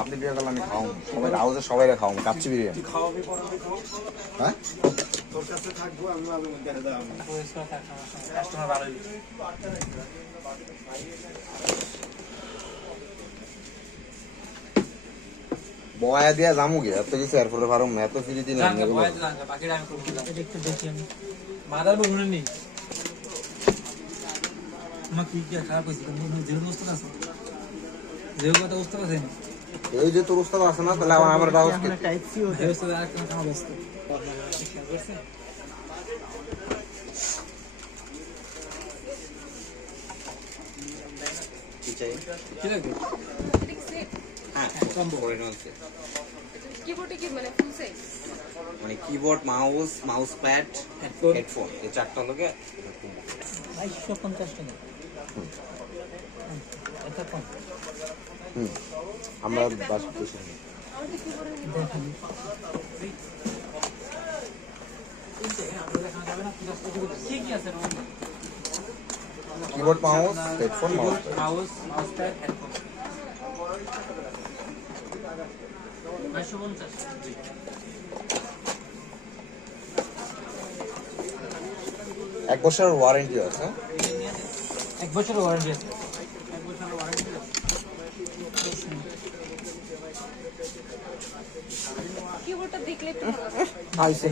আপনি বিয়ে করলে আমি খাওয়াবো সবাই হাউসে সবাই খাওয়াবো কাচ্চি বিরিয়ানি হ্যাঁ তোর কাছে থাকবো আমি মাঝে মধ্যে কাস্টমার ভালো বয়া দিয়া জামু গে এত কিছু এয়ারপোর্টে পারম না এত ফ্রি দিন একটু দেখি আমি মাদার বগুনে নেই আমার কি কি খারাপ হয়েছে যেহেতু বস্তু আছে যেহেতু কথা বস্তু আছে এই যে তোর উস্তাদ আছে না তাহলে আমার দাওস কি টাইপ সি হয়ে গেছে আর একটা খাওয়া বস্তু কি চাই কি লাগবে হ্যাঁ কম্বো করে নিচ্ছে কিবোর্ডে কি মানে ফুল সাইজ মানে কিবোর্ড মাউস প্যাড হেডফোন এই চারটা লোকে 250 টাকা এটা কম আমরা বাস করছি keyboard mouse headphone mouse pad headphone 250 জি এক বছরের ওয়ারেন্টি আছে এক বছরের ওয়ারেন্টি আছে কিবোর্ডটা দেখলে তো আইছে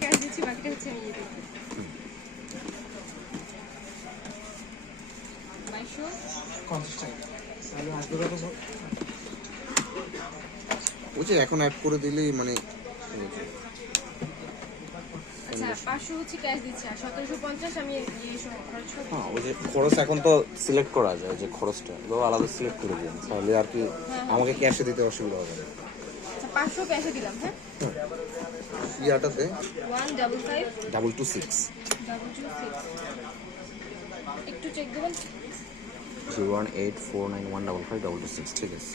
ক্যাশ দিচ্ছি বাকিটা হচ্ছে আমি ইয়ে দেখবো 50 টাকা তাহলে আসবে কত বুঝছি এখন অ্যাড করে দিলেই মানে আচ্ছা 500 হচ্ছে ক্যাশ দিচ্ছি আর 1750 আমি ইয়ে সহ খরচ করব হ্যাঁ ওই যে খরচ এখন তো সিলেক্ট করা যায় যে খরচটা ওগুলো আলাদা সিলেক্ট করে দিন তাহলে আর কি আমাকে ক্যাশে দিতে অসুবিধা হবে না আচ্ছা 500 ক্যাশে দিলাম হ্যাঁ ইয়াটাতে 155 226 226 একটু চেক দেবেন 01849155226 ঠিক আছে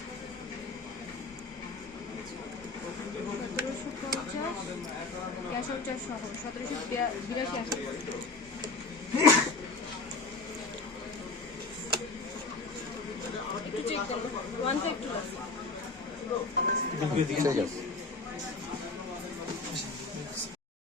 1750 ক্যাশ আউট চার্জ সহ 1782 আসে একটু চেক করুন 152 ঠিক আছে